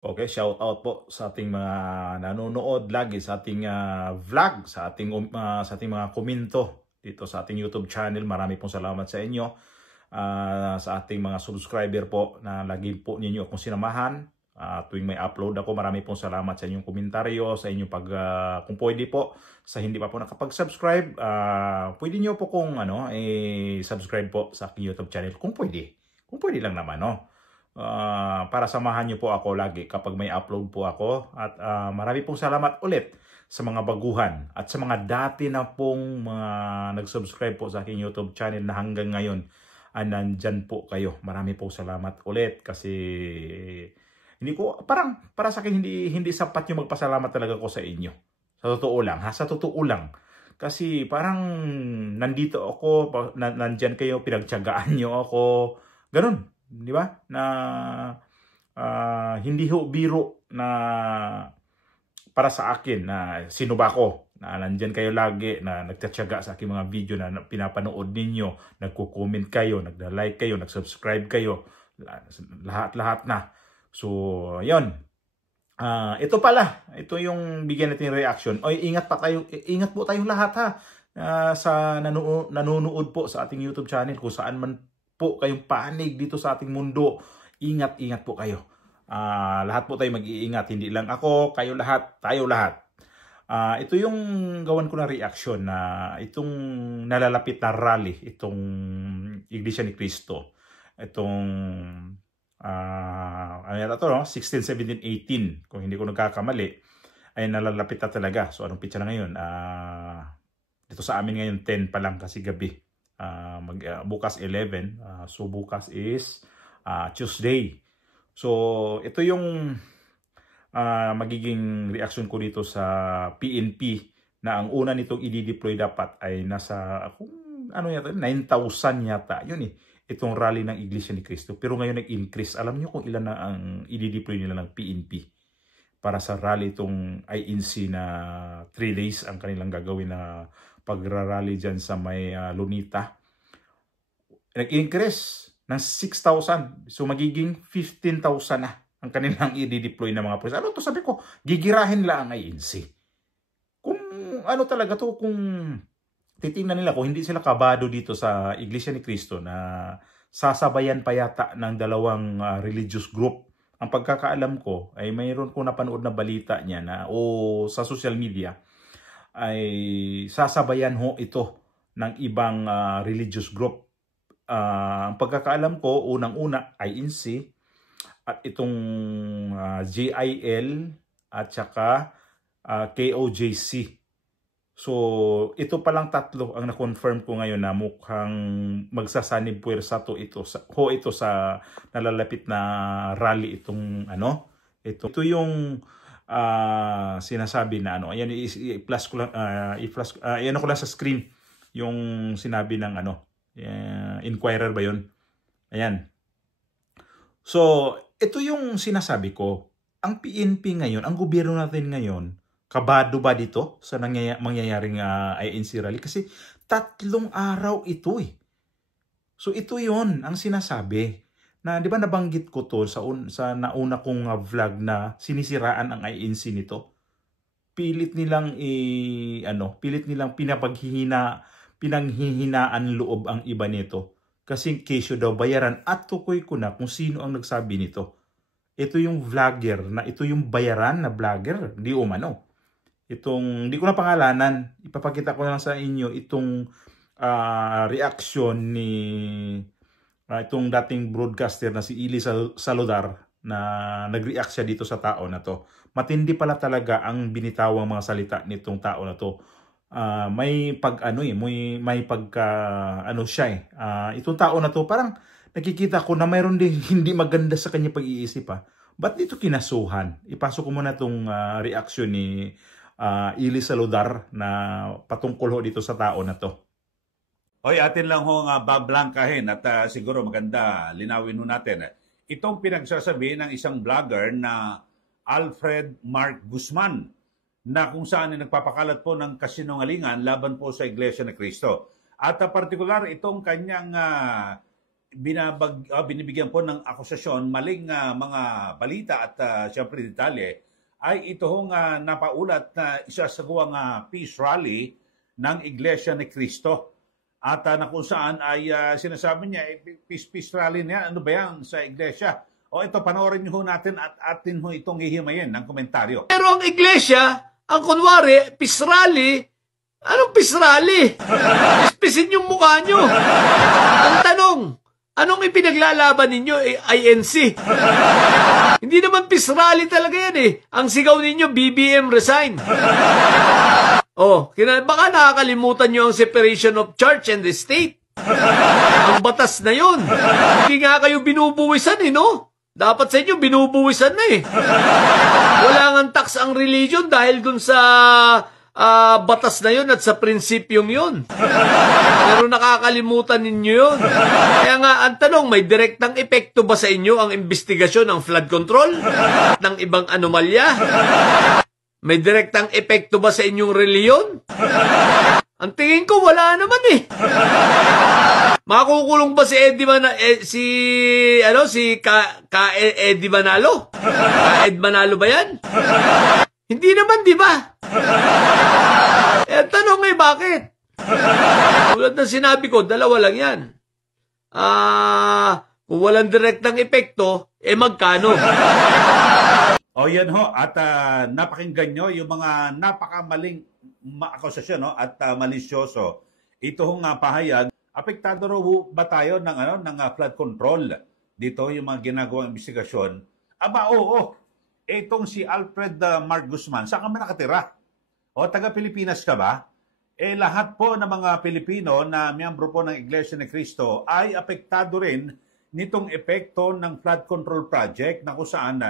Okay, shout out po sa ating mga nanonood lagi sa ating vlog, sa ating mga komento dito sa ating YouTube channel. Marami pong salamat sa inyo. Sa ating mga subscriber po na lagi po ninyo akong sinamahan. Tuwing may upload ako, marami pong salamat sa inyong komentaryo, sa inyong kung pwede po, sa hindi pa po nakapag-subscribe, pwede nyo po kung subscribe po sa aking YouTube channel kung pwede. Kung pwede lang naman, no? Para samahan nyo po ako lagi kapag may upload po ako. At marami pong salamat ulit sa mga baguhan at sa mga dati na pong mga nag-subscribe po sa aking YouTube channel na hanggang ngayon nandyan po kayo. Marami pong salamat ulit kasi hindi ko, para sa akin hindi sapat yung magpasalamat talaga ko sa inyo. Sa totoo lang, sa totoo lang. Kasi parang nandito ako, nandyan kayo, pinagtiyagaan nyo ako. Ganun, di ba? Na hindi ho biro na para sa akin na sino ba ako? Na nandyan kayo lagi, na nagtatyaga sa aking mga video na pinapanood ninyo, nagko-comment kayo, nagda-like kayo, nag-subscribe kayo, lahat-lahat na. So, yun. Ito pala, ito yung bigyan natin reaction. Oy, ingat po tayong lahat ha. Sa nanonood po sa ating YouTube channel, kung saan man po kayong panig dito sa ating mundo, ingat po kayo. Lahat po tayo mag-iingat, hindi lang ako, kayo lahat, tayo lahat. Ito yung gawan ko na reaction na itong nalalapit na rally, itong Iglesia ni Cristo. Itong ano yata to, no? 16, 17, 18, kung hindi ko nagkakamali, ay nalalapit na talaga. So anong pitsa na ngayon? Dito sa amin ngayon 10 pa lang kasi gabi. Bukas 11. So bukas is Tuesday. So ito yung magiging reaction ko dito sa PNP na ang una nitong i-deploy dapat ay nasa ano yata 9,000 yata. Yun eh. Itong rally ng Iglesia ni Cristo. Pero ngayon nag-increase. Alam niyo kung ilan na ang i-deploy nila ng PNP para sa rally itong INC na 3 days ang kanilang gagawin na pagra-rally dyan sa may Lunita. Nag-increase ng 6,000. So magiging 15,000 na ang kanilang i-deploy na mga pulis. Ano to, sabi ko, gigirahin lang ang INC. Kung ano talaga to, kung titingnan nila kung hindi sila kabado dito sa Iglesia ni Cristo na sasabayan pa yata ng dalawang religious group. Ang pagkakaalam ko ay mayroon ko napanood na balita niya na sa social media ay sasabayan ho ito ng ibang religious group. Ang pagkakaalam ko, unang-una INC at itong JIL at saka KOJC. So, ito palang tatlo ang na-confirm ko ngayon na mukhang magsasanib puwersa ito sa nalalapit na rally itong ito yung sinasabi na Ayan, i-flash ko lang ayan ko lang sa screen yung sinabi ng Inquirer ba 'yon? Ayan. So, ito yung sinasabi ko. Ang PNP ngayon, ang gobyerno natin ngayon, kabado ba dito sa mangyayaring INC rally? Kasi 3 araw ito eh. So ito yon ang sinasabi. Na di ba nabanggit ko to sa nauna kong vlog na sinisiraan ang INC nito. Pilit nilang pinanghihinaan loob ang iba nito. Kasi kesyo daw bayaran at tukoy ko na kung sino ang nagsabi nito. Ito yung vlogger na ito yung bayaran na vlogger, di umano. Hindi ko na pangalanan, ipapakita ko na lang sa inyo itong reaction ni itong dating broadcaster na si Ili Saludar na nag-react siya dito sa tao na to. Matindi pala talaga ang binitawang mga salita nitong tao na to. May siya eh. Itong tao na to parang nakikita ko na mayroon din hindi maganda sa kanya pag-iisip ha. Ba't dito kinasuhan? Ipasok ko muna itong reaction ni Ili Saludar na patungkol ho dito sa tao na to. Hoy, atin lang ho nga bablangkahin at siguro maganda linawin ho natin. Itong pinagsasabi ng isang vlogger na Alfred Mark Guzman na kung saan nagpapakalat po ng kasinungalingan laban po sa Iglesia ni Cristo. At partikular itong kanyang binibigyan po ng akusasyon, maling mga balita at siyempre detalye, ay ito hong napaulat na isasagawang peace rally ng Iglesia ni Cristo. At na kung saan ay sinasabi niya, peace rally niya, ano ba yan sa iglesia? O ito, panoorin niyo natin at atin ho itong hihimayin ng komentaryo. Pero ang iglesia, ang kunwari, peace rally, anong peace rally? Ispisin yung mukha nyo. Ang tanong, anong ipinaglalaban ninyo? INC. Hindi naman peace rally talaga yan eh. Ang sigaw ninyo, BBM resign. Baka nakakalimutan nyo ang separation of church and the state. Ang batas na yun. Hindi nga kayo binubuwisan eh, no? Dapat sa inyo, binubuwisan na eh. Wala nga tax ang religion dahil dun sa batas na yun at sa prinsipyong yun. Pero nakakalimutan ninyo yun. Kaya nga, ang tanong, may direktang epekto ba sa inyo ang investigasyon ng flood control? Ng ibang anomalya? May direktang epekto ba sa inyong reliyon? Ang tingin ko, wala naman eh. Makukulong ba si Eddie Eddie Manalo? Ed Manalo ba yan? Hindi naman, di ba? Tanong bakit? Tulad na sinabi ko, dalawa lang yan. Kung walang direktang epekto, magkano? Yan ho, at napakinggan nyo yung mga napakamaling akusasyon at malisyoso. Ito hong pahayag, apektado raw ba tayo ng flood control? Dito yung mga ginagawang investigasyon. Oo. Itong si Alfred Mark Guzman, saan ka man nakatira? Taga-Pilipinas ka ba? Lahat po ng mga Pilipino na miyembro po ng Iglesia ni Cristo ay apektado rin nitong epekto ng flood control project na kung saan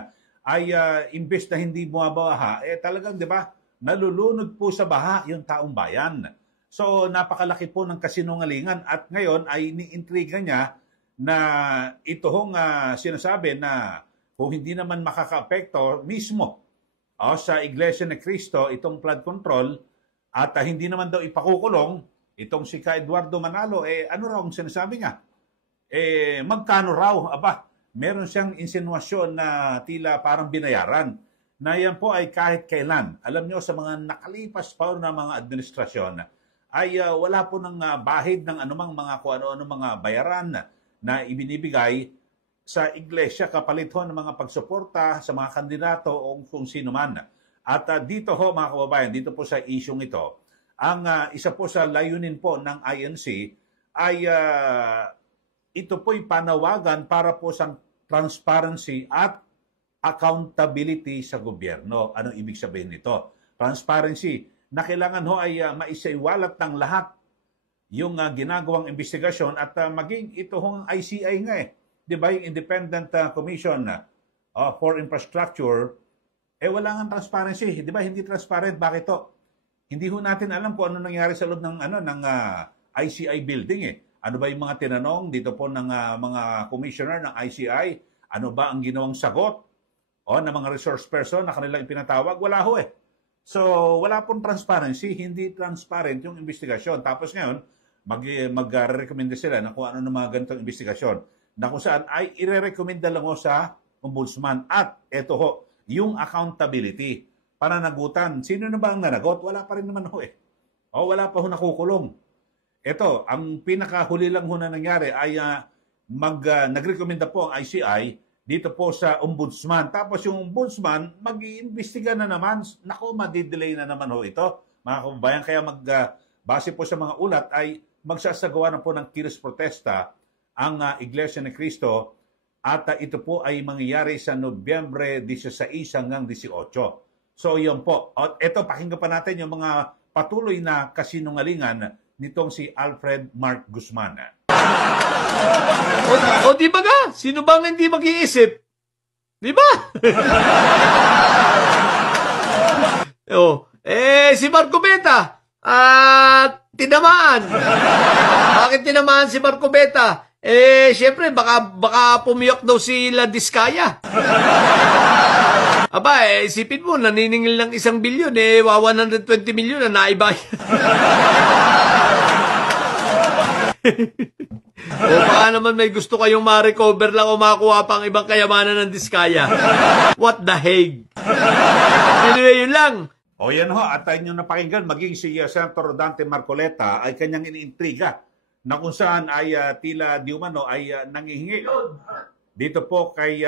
ay imbes na hindi bumabaha, talagang, di ba, nalulunod po sa baha yung taong bayan. So, napakalaki po ng kasinungalingan at ngayon ay iniintriga niya na ito hong sinasabi na kung hindi naman makaka-apekto mismo sa Iglesia ni Cristo itong flood control at hindi naman daw ipakukulong itong si Ka Eduardo Manalo, ano raw ang sinasabi niya? Magkano raw? Meron siyang insinuasyon na tila parang binayaran na yan po ay kahit kailan. Alam nyo, sa mga nakalipas pa na mga administrasyon, ay wala po ng bahid ng anumang mga kung ano-ano mga bayaran na ibinibigay sa iglesia kapalit ho ng mga pagsuporta sa mga kandidato o kung sino man. At dito ho mga kababayan, dito po sa isyong ito, ang isa po sa layunin po ng INC ay ito po'y panawagan para po sa transparency at accountability sa gobyerno. Anong ibig sabihin nito? Transparency na kailangan ho ay maisaiwalat ng lahat yung ginagawang investigasyon at maging ito hong ICI nga Di ba yung Independent Commission for Infrastructure, wala nga transparency. Di ba hindi transparent? Bakit to? Hindi ho natin alam kung ano nangyari sa loob ng ICI building Ano ba yung mga tinanong dito po ng mga commissioner ng ICI? Ano ba ang ginawang sagot? Ng mga resource person na kanilang ipinatawag? Wala ho So, wala pong transparency. Hindi transparent yung investigasyon. Tapos ngayon, mag-recommend sila na kung ano ng mga ganitong investigasyon na kung saan ay ire-recommend lang ho sa ombudsman. At ito ho, yung accountability. Pananagutan. Sino na ba ang nanagot? Wala pa rin naman ho wala pa ho nakukulong. Ito, ang pinakahuli lang ho na nangyari ay nagrekomenda po ang ICI dito po sa ombudsman. Tapos yung ombudsman, mag-iimbestiga na naman. Naku, madidelay na naman ho ito. Mga kababayan, kaya base po sa mga ulat ay magsasagawa na po ng kilos protesta ang Iglesia ni Cristo at ito po ay mangyayari sa Nobyembre 16 hanggang 18. So yun po. At ito, pakinggan pa natin yung mga patuloy na kasinungalingan nitong si Alfred Mark Guzman. Di ba nga? Sino bang hindi mag-iisip? Di ba? Si Marco Beta, tinamaan. Bakit tinamaan si Marco Beta? Siyempre, baka pumiyok daw sila Diskaya. Isipin mo, naniningil ng 1 bilyon, 120 milyon na naibay. O baka naman may gusto kayong ma-recover lang o makuha pang ibang kayamanan ng Diskaya. What the heck? Anyway, yun lang. O yan ho, at tayo napakinggan, maging si Senator Dante Marcoleta ay kanyang iniintriga na kung saan ay tila di umano ay nangihingi dito po kay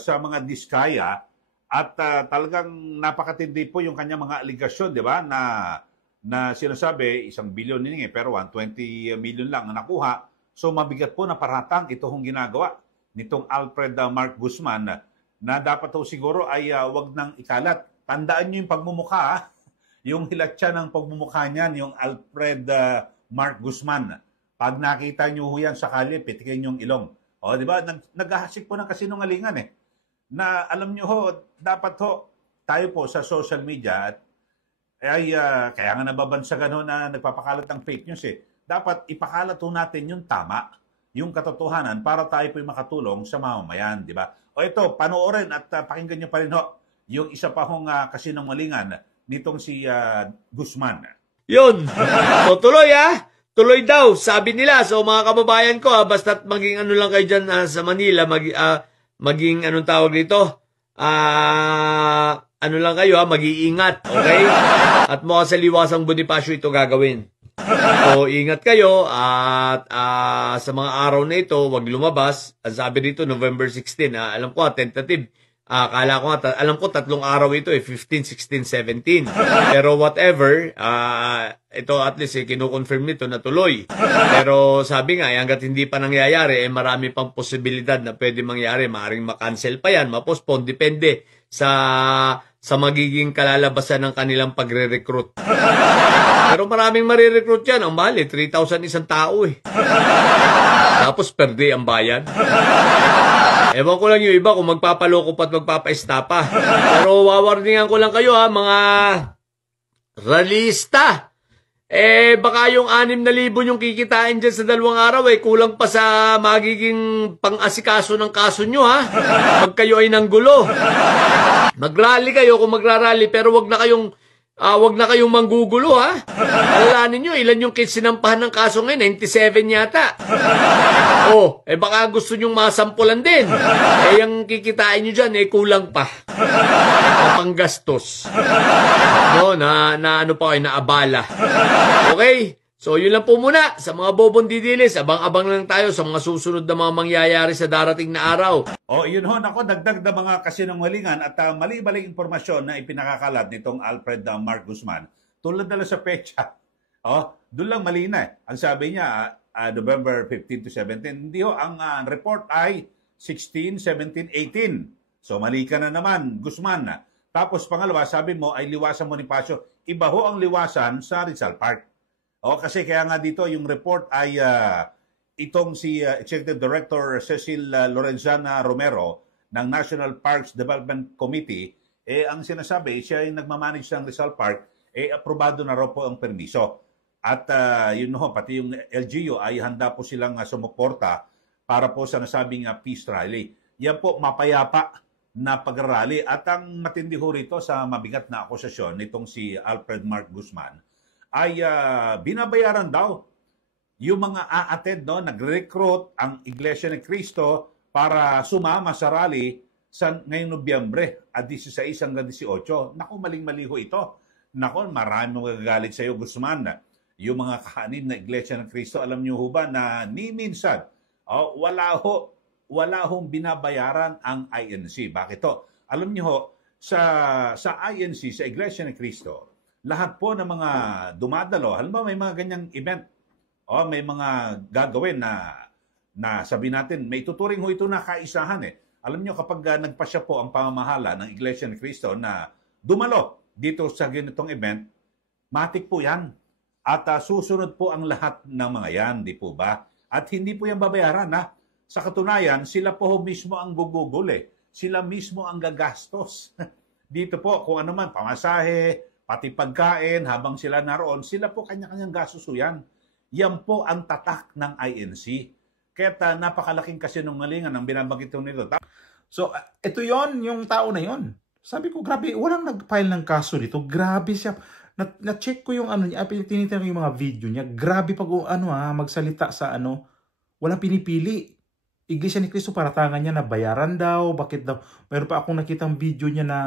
sa mga Diskaya at talagang napakatindi po yung kanyang mga aligasyon, di ba, na sinasabi 1 billion hiningi pero 120 million lang ang nakuha. So mabigat po na paratang ito hong ginagawa nitong Alfred Mark Guzman na dapat po siguro ay wag nang ikalat. Tandaan nyo yung pagmumukha, yung hilatsa ng pagmumukha niyan, yung Alfred Mark Guzman. Pag nakita nyo yan sa kalye, pitikin yung ilong. O, di ba? Naghahasik po ng kasinungalingan eh. Na alam nyo ho, dapat ho, tayo po sa social media, ay kaya nga nababansagan ho na nagpapakalat ng fake news eh. Dapat ipakalat ho natin yung tama, yung katotohanan, para tayo po makatulong sa mamamayan, di ba? O ito, panoorin at pakinggan nyo pa rin ho yung isa pa hong kasinungalingan nitong si Guzman. Yun. So, tuloy tuloy daw, sabi nila. So mga kababayan ko, basta't maging ano lang kayo dyan sa Manila, maging anong tawag dito, ano lang kayo mag-iingat, okay? At mga sa Liwasang Bonifacio ito gagawin. So ingat kayo at sa mga araw na ito, wag lumabas. Ang sabi dito, November 16, alam ko tentative. Akala ko nga, alam ko 3 araw ito 15, 16, 17. Pero whatever, ito at least kinukonfirm nito na tuloy. Pero sabi nga, hanggat hindi pa nangyayari, marami pang posibilidad na pwede mangyari. Maaring makancel pa yan, mapostpone, depende sa magiging kalalabasan ng kanilang pagre-recruit. Pero maraming marirecruit yan. Ang mahal 3,000 isang tao Tapos per day ang bayan. Ewan ko lang yung iba kung magpapaloko pa at magpapaestapa. Pero wawarningan ko lang kayo mga ralista. Baka yung 6,000 yung kikitain dyan sa 2 araw kulang pa sa magiging pang-asikaso ng kaso nyo Pag kayo ay nanggulo. Mag-rally kayo kung magra-rally pero wag na kayong manggugulo Alalahanin nyo, ilan yung sinampahan ng kaso ngayon? 97 yata. Baka gusto nyong masampulan din. Yung kikitain nyo dyan, kulang pa. Na panggastos. Na ano pa kayo, na abala. Okay? So, yun lang po muna. Sa mga bobong didilis, abang-abang lang tayo sa mga susunod na mga mangyayari sa darating na araw. Yun ho, nako, dagdag na mga kasinungalingan at mali-maling impormasyon na ipinakakalat nitong Alfred Mark Guzman. Tulad na lang sa pecha. Doon lang mali na. Ang sabi niya, November 15 to 17. Hindi ho, ang report ay 16, 17, 18. So, mali ka na naman, Guzman. Tapos, pangalawa, sabi mo ay Liwasan Bonifacio. Iba ho ang Liwasan sa Rizal Park. Kasi kaya nga dito yung report ay itong si Executive Director Cecil Lorenzana Romero ng National Parks Development Committee, ang sinasabi, siya ay nagmamanage ng Rizal Park, aprobado na raw po ang permiso. At yun ho, pati yung LGU ay handa po silang sumuporta para po sa nasabing peace rally. Yan po, mapayapa na pag-rally. At ang matindi ho rito sa mabigat na akusasyon nitong si Alfred Mark Guzman, ay binabayaran daw yung mga aattend, nag-recruit ang Iglesia ni Cristo para sumama sa rally sa ngayong Nobyembre 16 hanggang 18. Naku, maling-mali ho ito. Naku, marami magagalit sa iyo, Guzman. Yung mga kahanib na Iglesia ng Cristo, alam niyo ho ba na ni minsan, wala hong binabayaran ang INC. Bakit to? Alam niyo ho, sa INC, sa Iglesia ng Cristo, lahat po ng mga dumadalo, halimbawa may mga ganyang event, may mga gagawin na sabi natin, may tuturing ho ito na kaisahan Alam niyo, kapag nagpasya po ang pamamahala ng Iglesia ni Cristo na dumalo dito sa ganitong event, matik po yan. At susunod po ang lahat ng mga yan, di po ba? At hindi po yan babayaran Sa katunayan, sila po mismo ang gugugol Sila mismo ang gagastos. Dito po, kung ano man, pamasahe, pati pagkain, habang sila naroon, sila po kanya-kanyang gasusuyan. Yan po ang tatak ng INC. Kaya napakalaking kasinungalingan ang binabanggit nito. So, ito yon yung tao na yon. Sabi ko, grabe, walang nag-file ng kaso dito. Grabe siya. Na-check ko yung ano niya, tinitingnan ko yung mga video niya. Grabe pag magsalita sa walang pinipili. Iglesia ni Cristo, paratangan niya na bayaran daw, bakit daw. Meron pa akong nakitang video niya na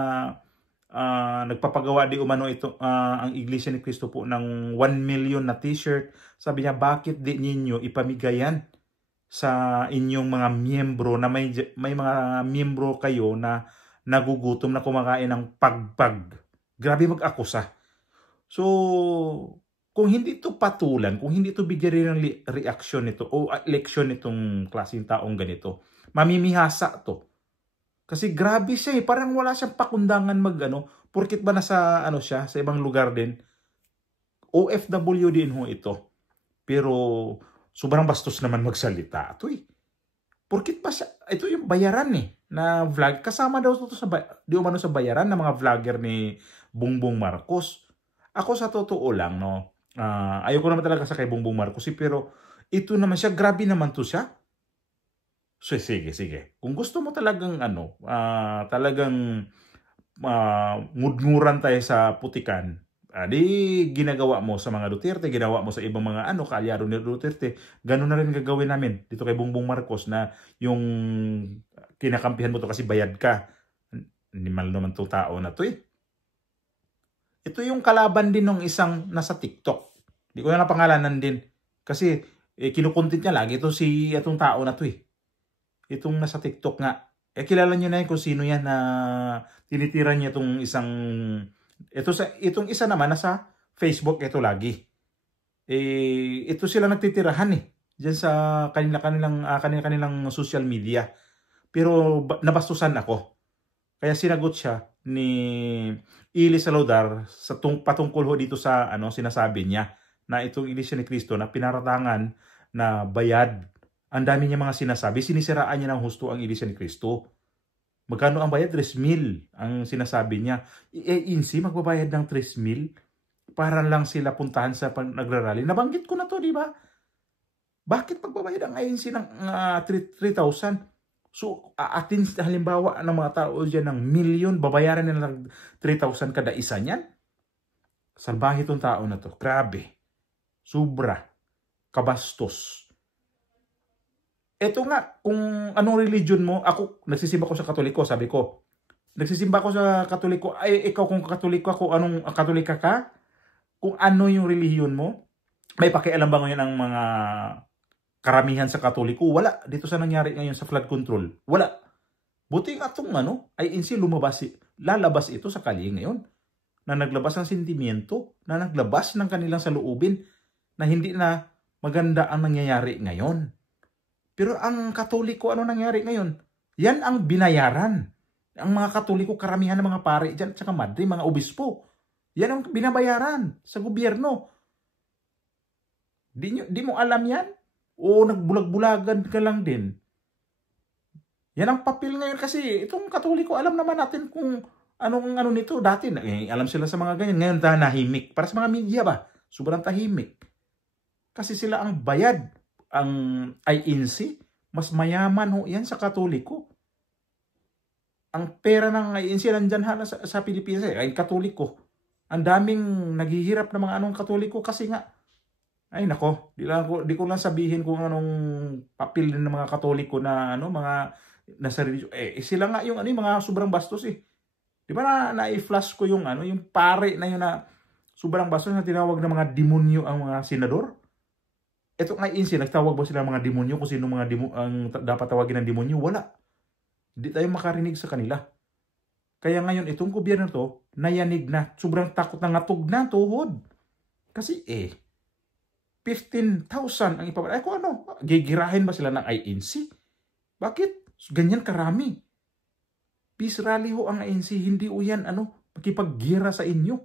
nagpapagawa di umano ito ang Iglesia ni Cristo po ng 1 million na t-shirt. Sabi niya, bakit di ninyo ipamigayan sa inyong mga miyembro na may mga miyembro kayo na nagugutom na kumakain ng pagpag. Grabe mag-akusa. So, kung hindi ito patulan, kung hindi ito bigyan rin ng reaksyon nito o eleksyon nitong klaseng taong ganito, mamimihasa to. Kasi grabe siya parang wala siyang pakundangan porkit ba nasa siya, sa ibang lugar din. OFW din ho ito. Pero sobrang bastos naman magsalita. Porkit ba siya, ito yung bayaran na vlog. Kasama daw ito di umano sa bayaran ng mga vlogger ni Bongbong Marcos. Ako sa totoo lang, ayoko naman talaga sa kay Bongbong Marcos, pero ito naman siya, grabe naman to siya. So, sige. Kung gusto mo talagang talagang ngudnguran tayo sa putikan, di ginagawa mo sa mga Duterte, ginawa mo sa ibang mga kaalyado ni Duterte, gano'n na rin gagawin namin dito kay Bongbong Marcos na yung kinakampihan mo to kasi bayad ka. Hindi mal naman to tao na to Ito yung kalaban din ng isang nasa TikTok. Hindi ko na napangalanan din. Kasi kinukontent niya lagi itong tao na to Itong nasa TikTok nga. Kilala niyo na kung sino yan na tinitira niya itong isang... Itong isa naman nasa Facebook ito lagi. Ito sila nagtitirahan diyan sa kanilang social media. Pero nabastusan ako. Kaya sinagot siya ni Ili Saludar sa patungkol ho dito sa sinasabi niya na itong Iglesia ni Cristo na pinaratangan na bayad. Ang dami niya mga sinasabi, sinisiraan niya ng husto ang Iglesia ni Cristo. Magkano ang bayad? 3,000 ang sinasabi niya. INC magbabayad ng 3,000 para lang sila puntahan sa nagrarally. Nabanggit ko na to, di ba? Bakit magbabayad ang INC ng 3,000? So, atin halimbawa ng mga tao dyan ng milyon, babayaran nila ng 3,000 kada isa niyan? Salbahe itong tao na to. Grabe. Sobra. Kabastos. Ito nga, kung anong religion mo, ako, nagsisimba ko sa Katoliko, sabi ko. Nagsisimba ko sa Katoliko, ikaw kung Katoliko ako, anong Katolika ka? Kung ano yung relihiyon mo, may pakialam ba ngayon ang mga karamihan sa Katoliko? Wala. Dito sa nangyari ngayon sa flood control. Wala. Buti nga itong INC lalabas ito sa kalye ngayon. Na naglabas ng sentimiento, na naglabas ng kanilang saloobin, na hindi na maganda ang nangyayari ngayon. Pero ang Katoliko, ano nangyari ngayon? Yan ang binayaran. Ang mga Katoliko, karamihan ng mga pare dyan, tsaka madre, mga obispo. Yan ang binabayaran sa gobyerno. Di mo alam yan? O nagbulag-bulagan ka lang din? Yan ang papel ngayon kasi itong Katoliko, alam naman natin kung anong nito. Dati, alam sila sa mga ganyan. Ngayon, tahimik. Para sa mga media ba? Sobrang tahimik. Kasi sila ang bayad. Ang INC, mas mayaman ho yan sa Katoliko. Ang pera ng INC nandyan sa Pilipinas. Ay Katoliko. Ang daming naghihirap na mga Katoliko kasi nga, ay nako, di ko lang sabihin kung anong papel din ng mga Katoliko na mga nasa religion. Sila nga yung mga sobrang bastos Di ba na-flash ko yung pare na yun na sobrang bastos na tinawag ng mga demonyo ang mga senador? Ito nga INC, nagtawag ba sila mga demonyo kung sino mga ang dapat tawagin ng demonyo? Wala. Hindi tayo makarinig sa kanila. Kaya ngayon, itong gobyerno to, nayanig na, sobrang takot na ngatog na tuhod. Kasi 15,000 ang ipapalay. Kung gigirahin ba sila ng INC? Bakit? Ganyan karami. Peace rally ho ang INC, hindi o yan, makipaggira sa inyo.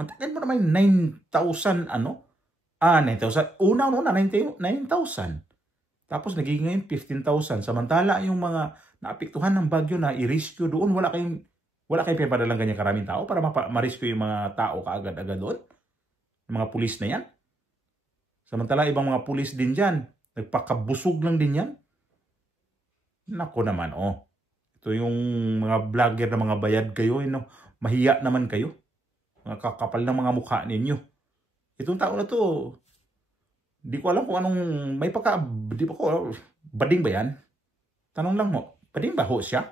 Mantakin mo naman 9,000, 9,000. Una, 9,000. Tapos nagiging ngayon 15,000. Samantala yung mga naapektuhan ng bagyo na i-rescue doon, wala kayong pinapadalang ganyan karaming tao para ma-rescue yung mga tao kaagad-agad doon. Yung mga pulis na yan. Samantala ibang mga pulis din dyan, nagpakabusog lang din yan. Nako naman, Ito yung mga vlogger na mga bayad kayo, mahiya naman kayo. Mga kakapal ng mga mukha ninyo. Itong tao na to, di ko alam kung anong, di pa ko, bading ba yan? Tanong lang mo, bading ba ho siya?